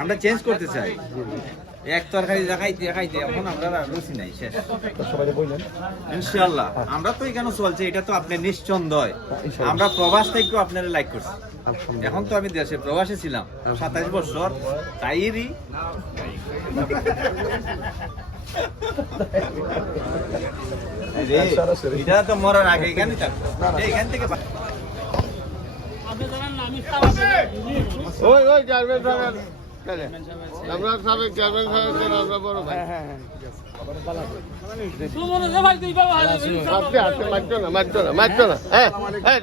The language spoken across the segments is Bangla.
আমরা চেঞ্জ করতে চাই। এক তরকারি দেখাইতে দেখাইতে এখন আমরা রুচি নাই, শেষ। ইনশাআল্লাহ আমরা তো এখানে চলছে, এটা তো আপনার নিশ্চন্দয়। আমরা প্রবাস থেকেও আপনারা লাইক করছি। এখন তো আমি দেশে প্রবাসে ছিলাম 27 বছর, তাইরই এটা তো মরার আগে এখানে থাকতো, এখান থেকে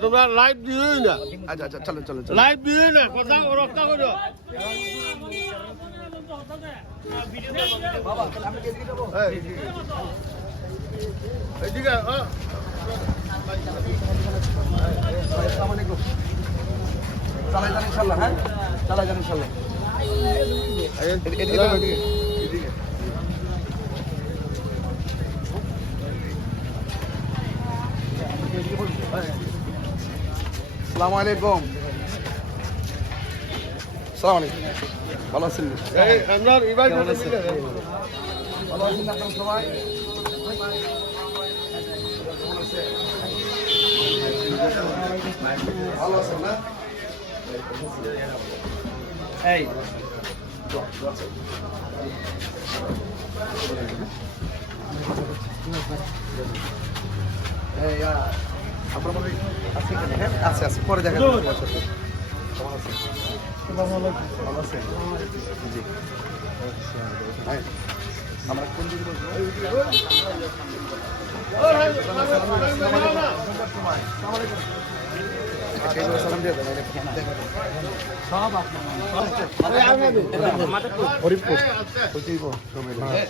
তোমরা লাইভ দিও না। আচ্ছা আচ্ছা চলো চলো লাইভ দিও না, কথা রক্ষা করো। এদিকে চালাই যান ইনশাল্লাহ। হ্যাঁ চালাই যান ইনশাল্লাহ। আসসালামু আলাইকুম। আসসালামু আলাইকুম। ভালো আছেন? ভালো আছেন আপনারা সবাই? ভালো আছেন না? এই আপনার মনে আছে আছে পরে দেখা যাবে। ভালো আছেন? জি আমরা কোন দিন বলবো? সালাম দিয়ে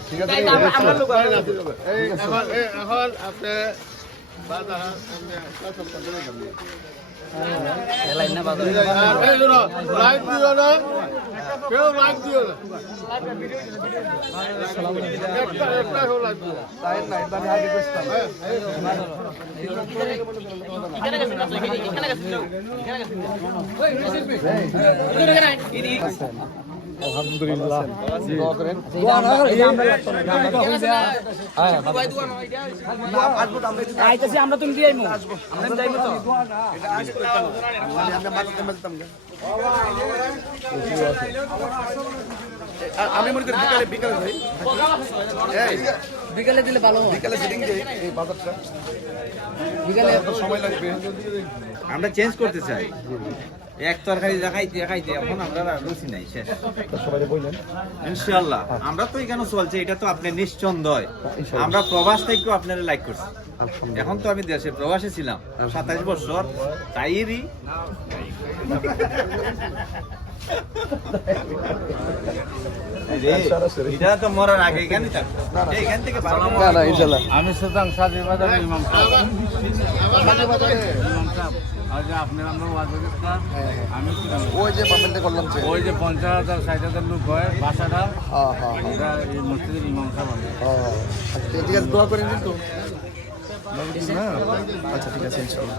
ঠিক আছে। এখন আপনি আলহামদুলিল্লাহ দোয়া করেন। আমরা তুমি দিয়ে আমি মনে করি বিকালে বিকালে ভাই বিকালে দিলে ভালো হয়। বিকালে সেটিং যে এই বাজারটা বিকালে সময় লাগবে। আমরা চেঞ্জ করতে চাই। এক তরকারি দেখাইতে দেখাইতে এখন আমরা রুচি নাই, শেষ। ইনশাআল্লাহ আমরা তো এখানে চলছে, এটা তো আপনার নিশ্চন্দয়। আমরা প্রবাস থেকেও আপনারা লাইক করছি। এখন তো আমি দেশে প্রবাসে ছিলাম 27 বছর, তাইরই এটা তো মরার আগে এখানে থাকতো, এখান থেকে আমি সুতরাং সাজি বাজার ইমাম সাহেব। আপনার আমরা আমি ওই যে পেমেন্টে করলাম যে ওই যে 50,000 60,000 লোক হয় বাসাটা, এই মসজিদের ইমাম সাহেব। ঠিক আছে দোয়া করেন কিন্তু। আচ্ছা ঠিক আছে ইনশাআল্লাহ।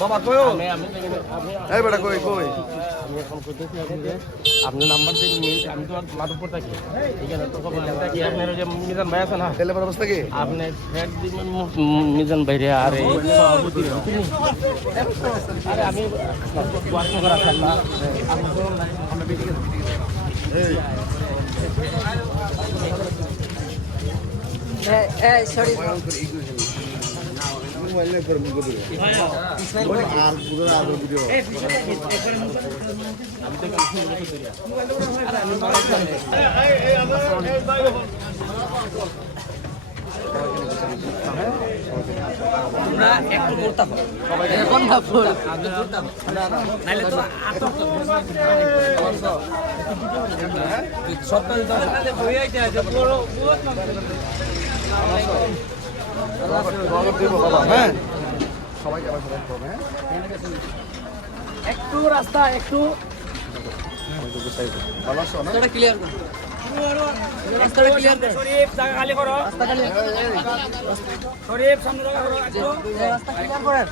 বাবা কই এই বেটা কই কই আপনার নাম্বার দিয়ে আমি তো মাধবপুর থাকি, এখানে তো থাকি। আপনার যে মিজান ভাই আছে না, ছেলের অবস্থা কি? আপনি ফ্যাট দিবেন মিজান ভাইরে। আর এই সভাপতি আরে আমি ওয়াশনগর আসলাম না, আমরা বেশি সরি তোমরা একটু করতে পারো এখন না বল নাইলে তো আতঙ্ক সরকার হয়ে যাইতে আছে বড় হ্যাঁ একটু রাস্তা একটু রাস্তাটা ক্লিয়ার করো রাস্তাটা ক্লিয়ার করো শরীফ জায়গা খালি করো রাস্তা খালি শরীফ সামনে জায়গা করো একটু রাস্তা ক্লিয়ার করেন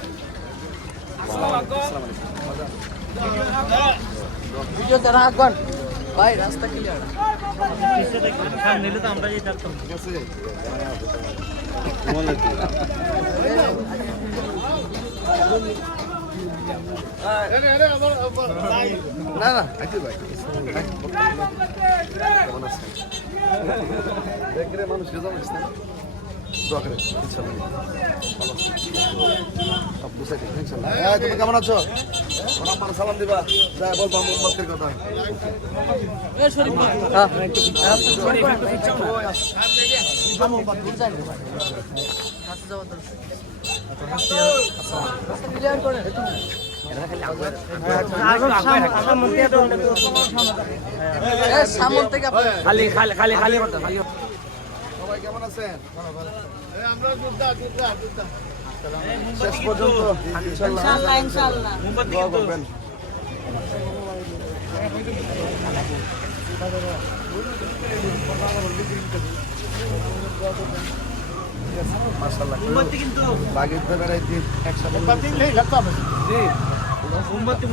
ভিডিও তারা আগন ভাই রাস্তা ক্লিয়ার সামনে নিলে তো আমরা যেতে পারতাম ঠিক আছে না না আইতে ভাই দেখরে মানুষ কেমন আছে দোয়া করে ইনশাআল্লাহ ভালো সব বুঝাই দিন ইনশাআল্লাহ হ্যাঁ তুমি কেমন আছো ওরা আমার সালাম দিবা যাই বলবা মোহাম্মদের কথা এ শরীফ হ্যাঁ শরীফ ইচ্ছা না আমি দূর যাই হাতে যাওয়া দরকার ক্লিয়ার করে সামন থেকে খালি খালি খালি খালি করতে খালি সবাই কেমন আছেন আমরা যোদ্ধা যোদ্ধা যোদ্ধা শেষ পর্যন্ত ইনশাআল্লাহ ইনশাআল্লাহ দোয়া করবেন মাশাআল্লাহ কিন্তু বাগের বেড়াই দিন একসাথে নেই লাগতো হবে জি মোমবাতি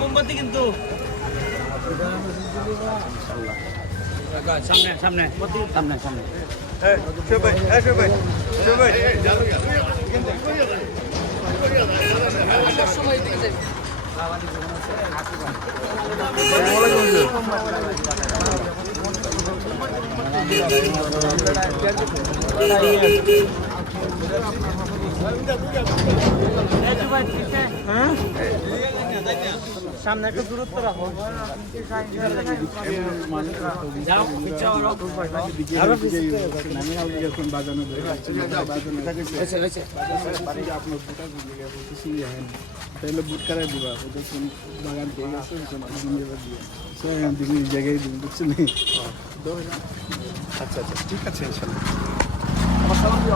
মোমবাতি কিন্তু সামনে সামনে সামনে সামনে সময় দিকে যাই সামনে একটু দূরত্ব রাখো তাহলে বুট কারাই দিবা ওটা কোন বাগান পেয়ে গেছে জায়গায় দিন বুঝছেন আচ্ছা আচ্ছা ঠিক আছে ইনশাআল্লাহ আমার সালাম দিও